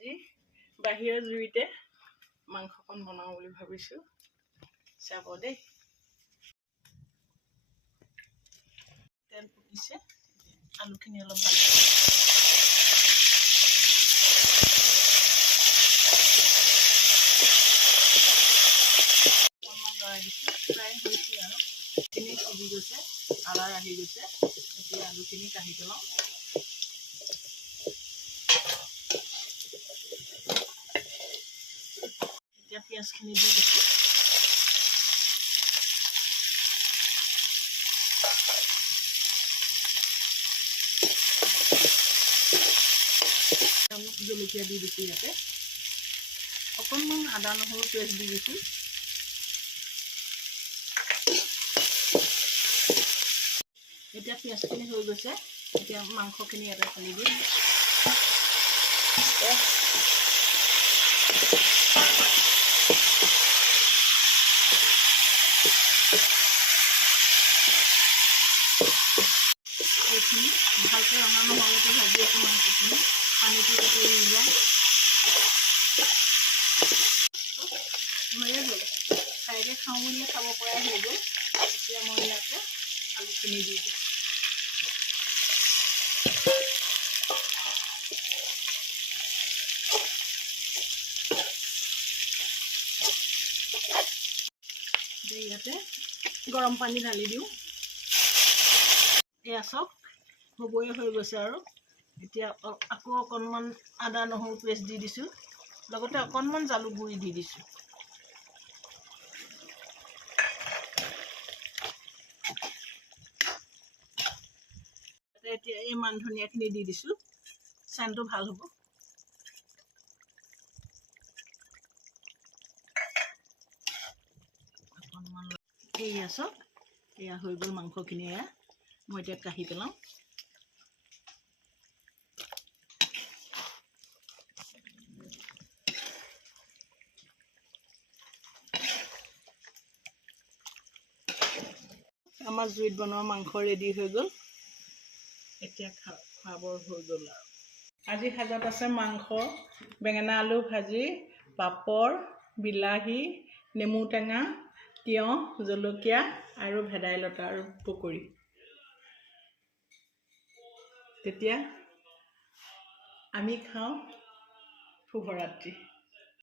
আজি বাহিৰৰ জুইতে মাংসকণ বনাওঁ বুলি ভাবিছোঁ। চাব দেই। তেল ফুটিছে, আলুখিনি অলপ ভাজি অকণমান লৰাই দিছোঁ। প্ৰায় হৈছে আৰু এইখিনি সিজি গৈছে, কালাৰ আহি গৈছে। এতিয়া আলুখিনি কাঢ়ি পেলাওঁ। এতিয়া পিঁয়াজখিনি দি দিছোঁ। জলকীয়া দি দিছোঁ ইয়াতে। অকণমান আদা নহৰু পেষ্ট দি দিছোঁ। এতিয়া পিঁয়াজখিনি হৈ গৈছে। এতিয়া মাংসখিনি ইয়াতে ঢালি দিম। এইখিনি ভালকৈ ৰঙা নহৰুতে ভাজি আছোঁ। মাংসখিনি পানীটো যাতে এৰি যায়। হৈয়ে গ'ল, খাইকে খাওঁ বুলিয়ে খাব পৰাই হৈ গ'ল। এতিয়া মই ইয়াতে আলুখিনি দি দিওঁ। ইয়াতে গৰম পানী ঢালি দিওঁ। এয়া চাওক, হ'বই হৈ গৈছে আৰু। এতিয়া আকৌ অকণমান আদা নহৰু পেষ্ট দি দিছোঁ। লগতে অকণমান জালুক গুড়ি দি দিছোঁ। এতিয়া এই মান ধনিয়াখিনি দি দিছোঁ। চেণ্টটো ভাল হ'ব। অকণমান এয়া চাওক, এয়া হৈ গ'ল মাংসখিনি। এয়া মই এতিয়া কাঢ়ি পেলাওঁ। আমাৰ জুইত বনোৱা মাংস ৰেডি হৈ গ'ল। এতিয়া খাবৰ হৈ গ'ল আৰু। আজি সাজত আছে মাংস, বেঙেনা আলু ভাজি, পাপৰ, বিলাহী, নেমু টেঙা, তিয়ঁহ, জলকীয়া আৰু ভেদাইলতা আৰু পকৰি। তেতিয়া আমি খাওঁ। শুভৰাত্ৰি।